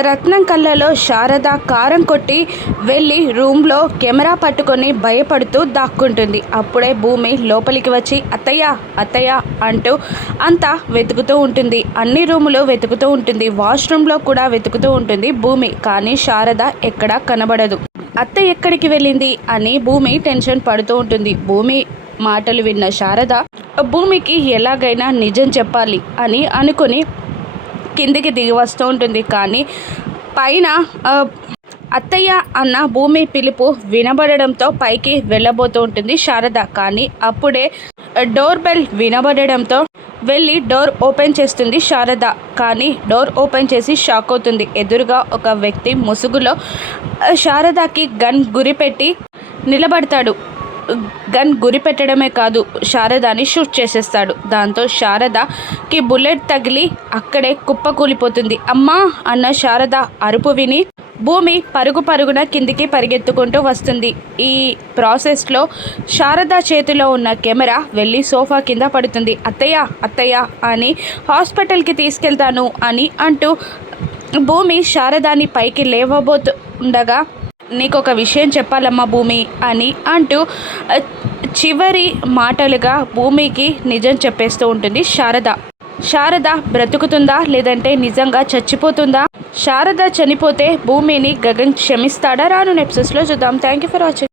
రత్నం కళ్ళలో శారద కారం కొట్టి వెళ్ళి రూమ్లో కెమెరా పట్టుకొని భయపడుతూ దాక్కుంటుంది. అప్పుడే భూమి లోపలికి వచ్చి అత్తయ్య అత్తయ్య అంటూ అంతా వెతుకుతూ ఉంటుంది. అన్ని రూములు వెతుకుతూ ఉంటుంది. వాష్రూమ్లో కూడా వెతుకుతూ ఉంటుంది భూమి. కానీ శారద ఎక్కడా కనబడదు. అత్త ఎక్కడికి వెళ్ళింది? అని భూమి టెన్షన్ పడుతూ ఉంటుంది. భూమి మాటలు విన్న శారద భూమికి ఎలాగైనా నిజం చెప్పాలి అని అనుకుని కిందికి దిగి వస్తూ ఉంటుంది. కానీ పైన అత్తయ్య అన్న భూమి పిలుపు వినబడడంతో పైకి వెళ్ళబోతూ ఉంటుంది శారద. కానీ అప్పుడే డోర్ బెల్ వినబడడంతో వెళ్ళి డోర్ ఓపెన్ చేస్తుంది శారద. కానీ డోర్ ఓపెన్ చేసి షాక్ అవుతుంది. ఎదురుగా ఒక వ్యక్తి ముసుగులో శారదకి గన్ గురిపెట్టి నిలబడతాడు. గన్ గురి పెట్టడమే కాదు శారదాని షూట్ చేసేస్తాడు. దాంతో శారదకి బుల్లెట్ తగిలి అక్కడే కుప్పకూలిపోతుంది అమ్మా! అన్న శారద అరుపు విని భూమి పరుగు పరుగున కిందికి పరిగెత్తుకుంటూ వస్తుంది. ఈ ప్రాసెస్లో శారద చేతిలో ఉన్న కెమెరా వెళ్ళి సోఫా కింద పడుతుంది. అత్తయ్య! అత్తయ్య! అని హాస్పిటల్కి తీసుకెళ్తాను అని అంటూ భూమి శారదాని పైకి లేవబోతు ఉండగా నీకు ఒక విషయం చెప్పాలమ్మా భూమి అని అంటూ చివరి మాటలుగా భూమికి నిజం చెప్పేస్తూ ఉంటుంది శారద. శారద బ్రతుకుతుందా? లేదంటే నిజంగా చచ్చిపోతుందా? శారద చనిపోతే భూమిని గగన్ క్షమిస్తాడా? రాను నెప్సెస్లో చూద్దాం. Thank you for watching